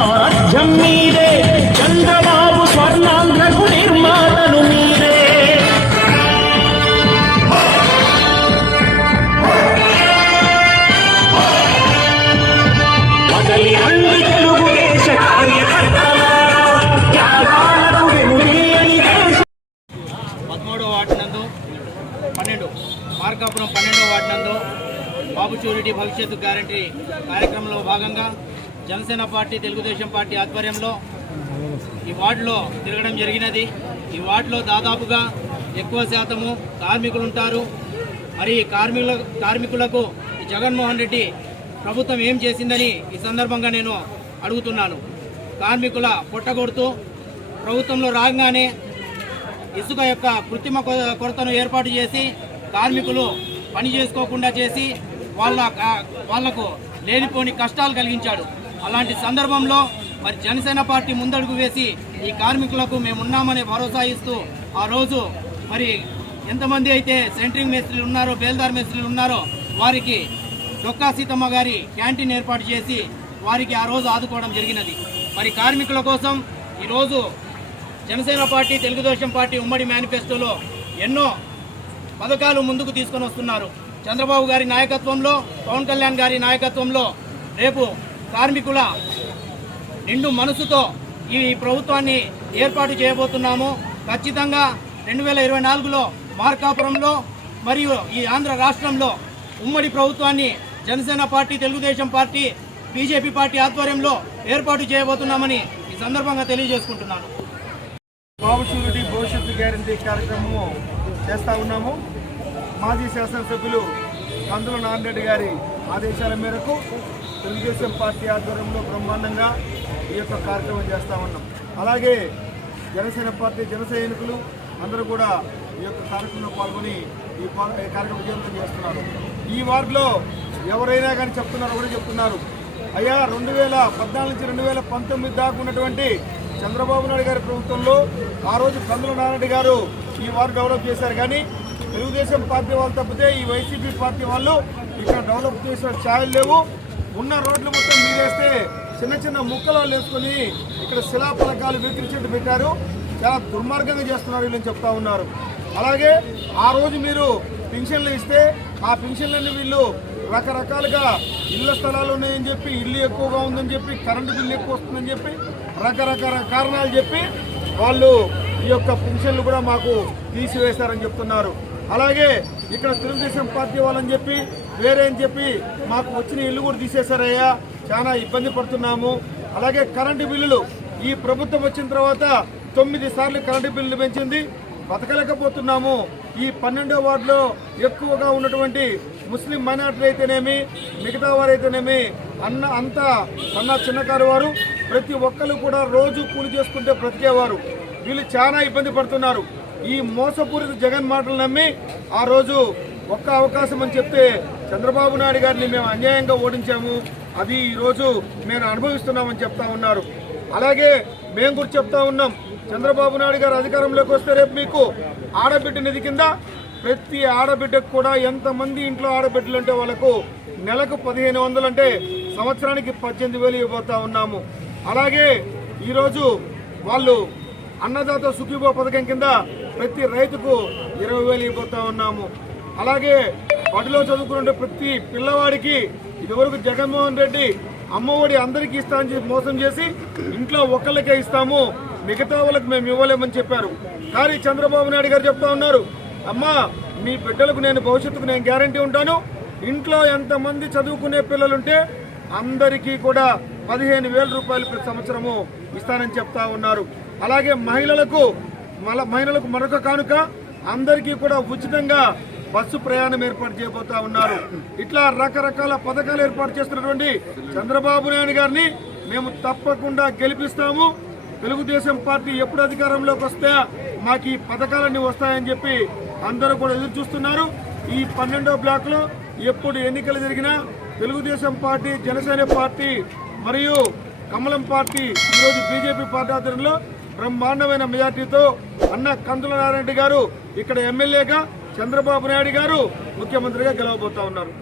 ఆశయ మీరే చంద్రబాబు స్వర్ణాంధ్రకు నిర్మాతలు మీరే కదలి రండి తెలుగుదేశ కార్యకర్తలారా, త్యాగాలకు వెనుదీయని దేశ పదమూడవ వార్డు నందు పన్నెండు మార్కాపురం పన్నెండవ వార్డు నందు బాబు చూరిటీ భవిష్యత్తు గ్యారంటీ కార్యక్రమంలో భాగంగా జనసేన పార్టీ తెలుగుదేశం పార్టీ ఆధ్వర్యంలో ఈ వార్డులో తిరగడం జరిగినది. ఈ వార్డులో దాదాపుగా ఎక్కువ శాతము కార్మికులు ఉంటారు. మరి కార్మికుల కార్మికులకు జగన్మోహన్ రెడ్డి ప్రభుత్వం ఏం చేసిందని ఈ సందర్భంగా నేను అడుగుతున్నాను. కార్మికుల పొట్టగొడుతూ ప్రభుత్వంలో రాగానే ఇసుక యొక్క కృత్రిమ కొ- కొరతను ఏర్పాటు చేసి కార్మికులు పని చేసుకోకుండా చేసి వాళ్ళ వాళ్ళకు లేనిపోని కష్టాలు కలిగించాడు. అలాంటి సందర్భంలో మరి జనసేన పార్టీ ముందడుగు వేసి ఈ కార్మికులకు మేమున్నామని భరోసా ఇస్తూ ఆ రోజు మరి ఎంతమంది అయితే సెంట్రింగ్ మేస్త్రీలు ఉన్నారో బేల్దార్ మేస్త్రీలు ఉన్నారో వారికి డొక్కా సీతమ్మ గారి క్యాంటీన్ ఏర్పాటు చేసి వారికి ఆ రోజు ఆదుకోవడం జరిగినది. మరి కార్మికుల కోసం ఈరోజు జనసేన పార్టీ తెలుగుదేశం పార్టీ ఉమ్మడి మేనిఫెస్టోలో ఎన్నో పథకాలు ముందుకు తీసుకొని వస్తున్నారు. చంద్రబాబు గారి నాయకత్వంలో పవన్ కళ్యాణ్ గారి నాయకత్వంలో రేపు కార్మికుల నిండు మనసుతో ఈ ప్రభుత్వాన్ని ఏర్పాటు చేయబోతున్నాము. ఖచ్చితంగా రెండు వేల ఇరవై నాలుగులో మార్కాపురంలో మరియు ఈ ఆంధ్ర రాష్ట్రంలో ఉమ్మడి ప్రభుత్వాన్ని Janasena party Telugu Desam party BJP party ఆధ్వర్యంలో ఏర్పాటు చేయబోతున్నామని ఈ సందర్భంగా తెలియజేసుకుంటున్నాను. బాబు షూరిటీ భవిష్యత్తు గ్యారంటీ కార్యక్రమము చేస్తూ ఉన్నాము. మాజీ శాసనసభ్యులు కందుల నాన్నరెడ్డి గారి ఆదేశాల మేరకు తెలుగుదేశం పార్టీ ఆధ్వర్యంలో బ్రహ్మాండంగా ఈ యొక్క కార్యక్రమం చేస్తూ ఉన్నాం. అలాగే జనసేన పార్టీ జన సైనికులు అందరూ కూడా ఈ యొక్క కార్యక్రమంలో పాల్గొని ఈ ఈ కార్యక్రమం విజయవంతం చేస్తున్నారు. ఈ వార్డులో ఎవరైనా కానీ చెప్తున్నారు కూడా చెప్తున్నారు. అయ్యా రెండు వేల పద్నాలుగు నుంచి రెండు వేల పంతొమ్మిది దాకా ఉన్నటువంటి చంద్రబాబు నాయుడు గారి ప్రభుత్వంలో ఆ రోజు కందుల నారాయణ గారు ఈ వార్డు డెవలప్ చేశారు. కానీ తెలుగుదేశం పార్టీ వాళ్ళు తప్పితే ఈ వైసీపీ పార్టీ వాళ్ళు ఇక్కడ డెవలప్ చేసిన ఛాయలు లేవు. ఉన్న రోడ్లు మొత్తం మీరేస్తే చిన్న చిన్న ముక్కలు వేసుకొని ఇక్కడ శిలాఫలకాలు వికరించేట్టు పెట్టారు. చాలా దుర్మార్గంగా చేస్తున్నారు వీళ్ళని చెప్తా ఉన్నారు. అలాగే ఆ రోజు మీరు పెన్షన్లు ఇస్తే ఆ పెన్షన్లన్నీ వీళ్ళు రకరకాలుగా ఇళ్ళ స్థలాలు ఉన్నాయని చెప్పి ఇల్లు ఎక్కువగా ఉందని చెప్పి కరెంటు బిల్లు ఎక్కువ వస్తుందని చెప్పి రకరకాల కారణాలు చెప్పి వాళ్ళు ఈ యొక్క పెన్షన్లు కూడా మాకు తీసివేశారని చెప్తున్నారు. అలాగే ఇక్కడ తెలుగుదేశం పార్టీ వాళ్ళని చెప్పి వేరే అని చెప్పి మాకు వచ్చిన ఇల్లు కూడా తీసేశారయ్యా. చాలా ఇబ్బంది పడుతున్నాము. అలాగే కరెంటు బిల్లులు ఈ ప్రభుత్వం వచ్చిన తర్వాత తొమ్మిది సార్లు కరెంటు బిల్లులు పెంచింది. బతకలేకపోతున్నాము. ఈ పన్నెండో వార్డులో ఎక్కువగా ఉన్నటువంటి ముస్లిం మైనార్టీలు అయితేనేమి మిగతా వారైతేనేమి అన్న అంతా అన్న చిన్నకారు వారు ప్రతి ఒక్కరు కూడా రోజు కూలి చేసుకుంటే బ్రతికేవారు. వీళ్ళు చాలా ఇబ్బంది పడుతున్నారు. ఈ మోసపూరిత జగన్ మాటలు నమ్మి ఆ రోజు ఒక్క అవకాశం అని చెప్తే చంద్రబాబు నాయుడు గారిని మేము అన్యాయంగా ఓడించాము. అది ఈరోజు మేము అనుభవిస్తున్నామని చెప్తా ఉన్నారు. అలాగే మేము కూడా చెప్తా ఉన్నాం. చంద్రబాబు నాయుడు గారు అధికారంలోకి వస్తే రేపు మీకు ఆడబిడ్డ నిధి కింద ప్రతి ఆడబిడ్డకు కూడా ఎంతమంది ఇంట్లో ఆడబిడ్డలు ఉంటే వాళ్ళకు నెలకు పదిహేను వందలు అంటే సంవత్సరానికి పద్దెనిమిది వేలు ఇవ్వబోతా ఉన్నాము. అలాగే ఈరోజు వాళ్ళు అన్నదాత సుఖీభో పథకం కింద ప్రతి రైతుకు ఇరవై వేలు ఇవ్వబోతా ఉన్నాము. అలాగే బడిలో చదువుకునే ప్రతి పిల్లవాడికి ఇదివరకు జగన్మోహన్ రెడ్డి అమ్మఒడి అందరికీ ఇస్తా అని చెప్పి మోసం చేసి ఇంట్లో ఒక్కళ్ళకే ఇస్తాము. మిగతా వాళ్ళకి మేము ఇవ్వలేమని చెప్పారు. కానీ చంద్రబాబు నాయుడు గారు చెప్తా ఉన్నారు అమ్మా మీ బిడ్డలకు నేను భవిష్యత్తుకు నేను గ్యారంటీ ఉంటాను. ఇంట్లో ఎంతమంది చదువుకునే పిల్లలుంటే అందరికీ కూడా పదిహేను వేల రూపాయలు ప్రతి సంవత్సరము ఇస్తానని చెప్తా ఉన్నారు. అలాగే మహిళలకు మల మహిళలకు మరొక కానుక. అందరికీ కూడా ఉచితంగా బస్సు ప్రయాణం ఏర్పాటు చేయబోతా ఉన్నారు. ఇట్లా రకరకాల పథకాలు ఏర్పాటు చేస్తున్నటువంటి చంద్రబాబు నాయుడు గారిని మేము తప్పకుండా గెలిపిస్తాము. తెలుగుదేశం పార్టీ ఎప్పుడు అధికారంలోకి వస్తే మాకు ఈ పథకాలన్నీ వస్తాయని చెప్పి అందరూ కూడా ఎదురు చూస్తున్నారు. ఈ పన్నెండో బ్లాక్లో ఎప్పుడు ఎన్నికలు జరిగినా తెలుగుదేశం పార్టీ జనసేన పార్టీ మరియు కమలం పార్టీ ఈరోజు బీజేపీ పార్టీ ఆధ్వర్యంలో బ్రహ్మాండమైన మెజార్టీతో అన్న కందుల నారాయణ గారు ఇక్కడ ఎమ్మెల్యేగా చంద్రబాబు నాయుడు గారు ముఖ్యమంత్రిగా గెలవబోతా ఉన్నారు.